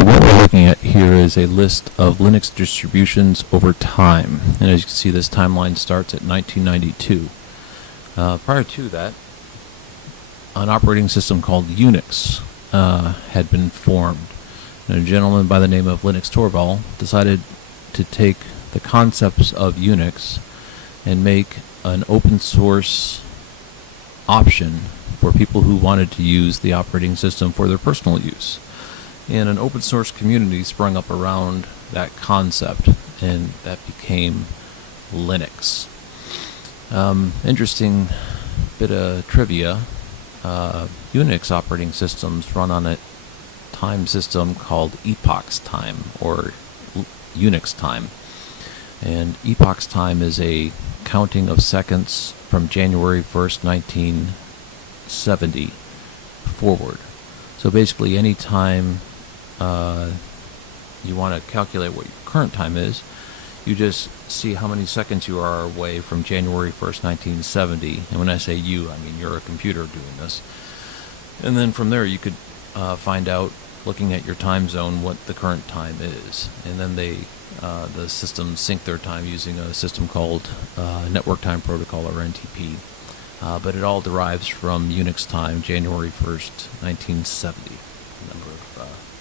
So what we're looking at here is a list of Linux distributions over time. And as you can see, this timeline starts at 1992. Prior to that, an operating system called Unix had been formed. And a gentleman by the name of Linus Torvald decided to take the concepts of Unix and make an open source option for people who wanted to use the operating system for their personal use. And an open source community sprung up around that concept, and that became Linux. Interesting bit of trivia. Unix operating systems run on a time system called epochs time, or Unix time. And epochs time is a counting of seconds from January 1st, 1970 forward. So basically any time you want to calculate what your current time is, you just see how many seconds you are away from January 1st, 1970. And when I say you, I mean you're a computer doing this. And then from there you could find out, looking at your time zone, what the current time is. And then the systems sync their time using a system called Network Time Protocol, or NTP. But it all derives from Unix time, January 1st, 1970. Number of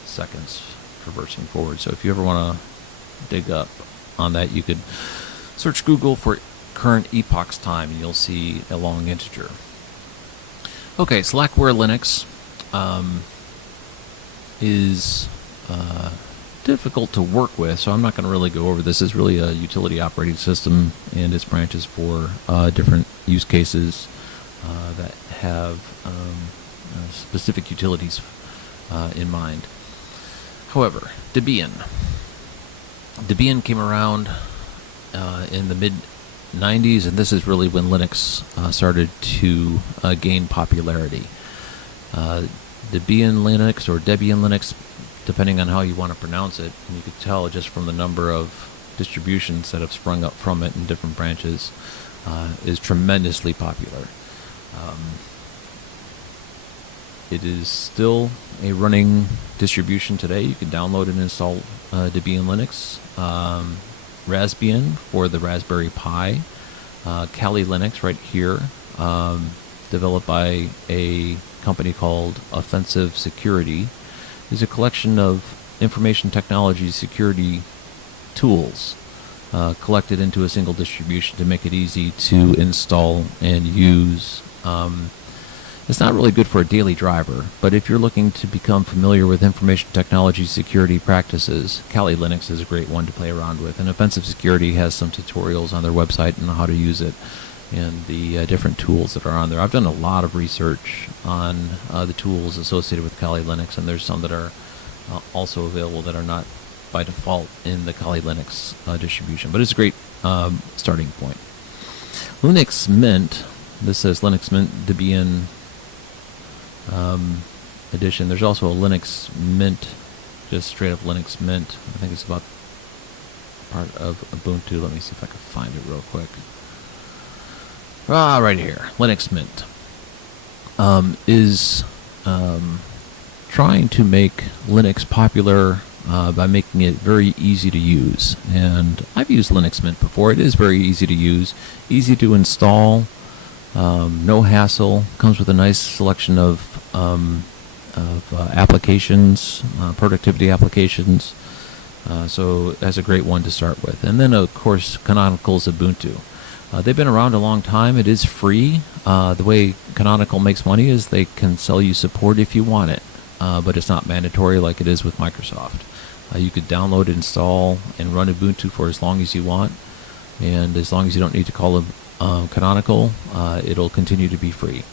seconds traversing forward. So if you ever want to dig up on that, you could search Google for current epochs time, and you'll see a long integer. Okay, Slackware Linux is difficult to work with, so I'm not going to really go over this. It's really a utility operating system, and its branches for different use cases that have specific utilities in mind. However, Debian. Debian came around in the mid-90s, and this is really when Linux started to gain popularity. Debian Linux, or Debian Linux, depending on how you want to pronounce it, and you could tell just from the number of distributions that have sprung up from it in different branches, is tremendously popular. It is still a running distribution today. You can download and install Debian Linux, Raspbian for the Raspberry Pi, Kali Linux right here, developed by a company called Offensive Security, is a collection of information technology security tools collected into a single distribution to make it easy to install and use. It's not really good for a daily driver, but if you're looking to become familiar with information technology security practices, Kali Linux is a great one to play around with. And Offensive Security has some tutorials on their website on how to use it and the different tools that are on there. I've done a lot of research on the tools associated with Kali Linux, and there's some that are also available that are not by default in the Kali Linux distribution, but it's a great starting point. Linux Mint, this says Linux Mint Debian edition. There's also a Linux Mint, just straight up Linux Mint. I think it's about part of Ubuntu. Let me see if I can find it real quick. Right here, Linux Mint is trying to make Linux popular by making it very easy to use. And I've used Linux Mint before. It is very easy to use, easy to install, no hassle. Comes with a nice selection of applications, productivity applications. So that's a great one to start with. And then, of course, Canonical's Ubuntu. They've been around a long time. It is free. The way Canonical makes money is they can sell you support if you want it, but it's not mandatory like it is with Microsoft. You could download, install, and run Ubuntu for as long as you want, and as long as you don't need to call it Canonical, it'll continue to be free.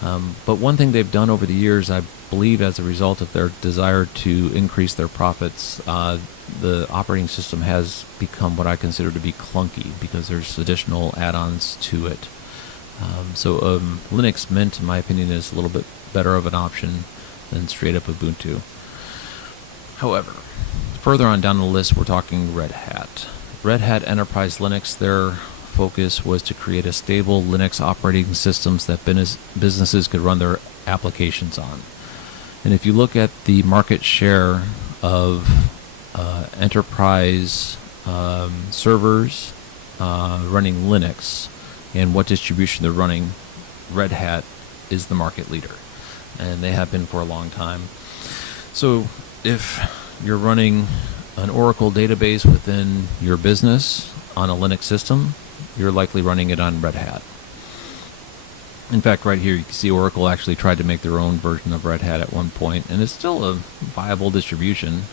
But one thing they've done over the years, I believe as a result of their desire to increase their profits, the operating system has become what I consider to be clunky because there's additional add-ons to it. So Linux Mint, in my opinion, is a little bit better of an option than straight up Ubuntu. However, further on down the list, we're talking Red Hat. Red Hat Enterprise Linux, their focus was to create a stable Linux operating systems that businesses could run their applications on. And if you look at the market share of enterprise servers running Linux and what distribution they're running, Red Hat is the market leader, and they have been for a long time. So if you're running an Oracle database within your business on a Linux system, you're likely running it on Red Hat. In fact, right here you can see Oracle actually tried to make their own version of Red Hat at one point, and it's still a viable distribution.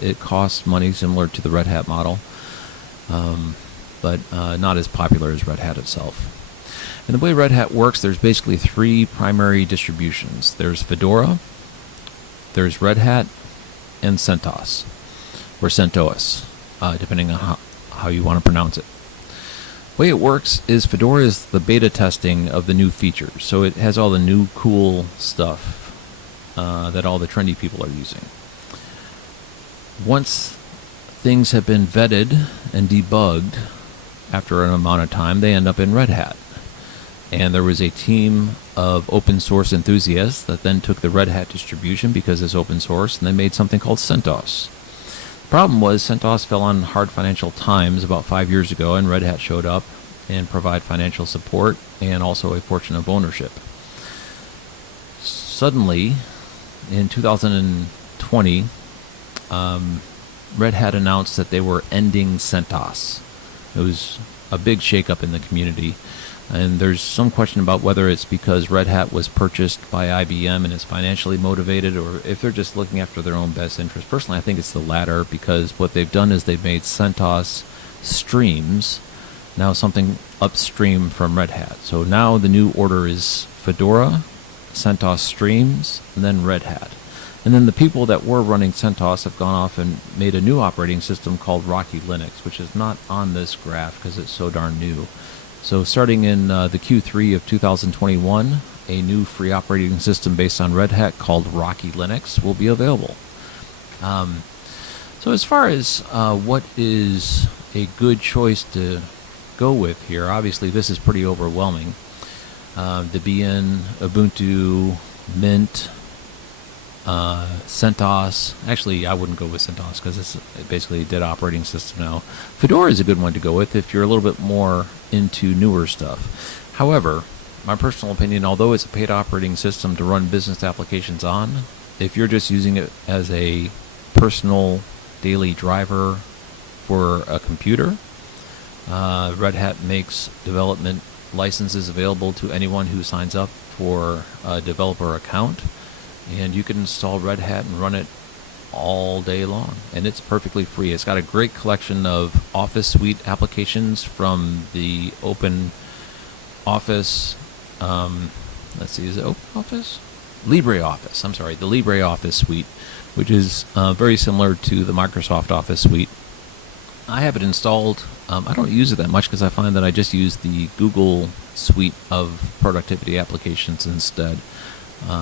It costs money similar to the Red Hat model, but not as popular as Red Hat itself. And the way Red Hat works, there's basically three primary distributions. There's Fedora, there's Red Hat, and CentOS, or CentOS, depending on how you want to pronounce it. The way it works is Fedora is the beta testing of the new features, so it has all the new cool stuff that all the trendy people are using. Once things have been vetted and debugged after an amount of time, they end up in Red Hat. And there was a team of open source enthusiasts that then took the Red Hat distribution because it's open source, and they made something called CentOS. The problem was CentOS fell on hard financial times about 5 years ago, and Red Hat showed up and provide financial support and also a portion of ownership. Suddenly, in 2020, Red Hat announced that they were ending CentOS. It was a big shakeup in the community, and there's some question about whether it's because Red Hat was purchased by IBM and is financially motivated, or if they're just looking after their own best interest. Personally, I think it's the latter, because what they've done is they've made CentOS Streams now something upstream from Red Hat. So now the new order is Fedora, CentOS Streams, and then Red Hat. And then the people that were running CentOS have gone off and made a new operating system called Rocky Linux, which is not on this graph because it's so darn new. So starting in the Q3 of 2021, a new free operating system based on Red Hat called Rocky Linux will be available. So as far as what is a good choice to go with here, obviously this is pretty overwhelming. Debian, Ubuntu, Mint, CentOS. Actually, I wouldn't go with CentOS because it's basically a dead operating system now. Fedora is a good one to go with if you're a little bit more into newer stuff. However, my personal opinion, although it's a paid operating system to run business applications on, if you're just using it as a personal daily driver for a computer, Red Hat makes development licenses available to anyone who signs up for a developer account. And you can install Red Hat and run it all day long, and it's perfectly free. It's got a great collection of Office Suite applications from the Open Office. Let's see, is it Open Office? LibreOffice. I'm sorry, the LibreOffice suite, which is very similar to the Microsoft Office suite. I have it installed. I don't use it that much because I find that I just use the Google suite of productivity applications instead.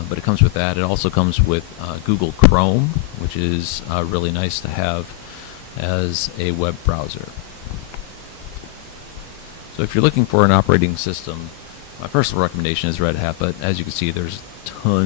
But it comes with that. It also comes with Google Chrome, which is really nice to have as a web browser. So if you're looking for an operating system, my personal recommendation is Red Hat, but as you can see, there's tons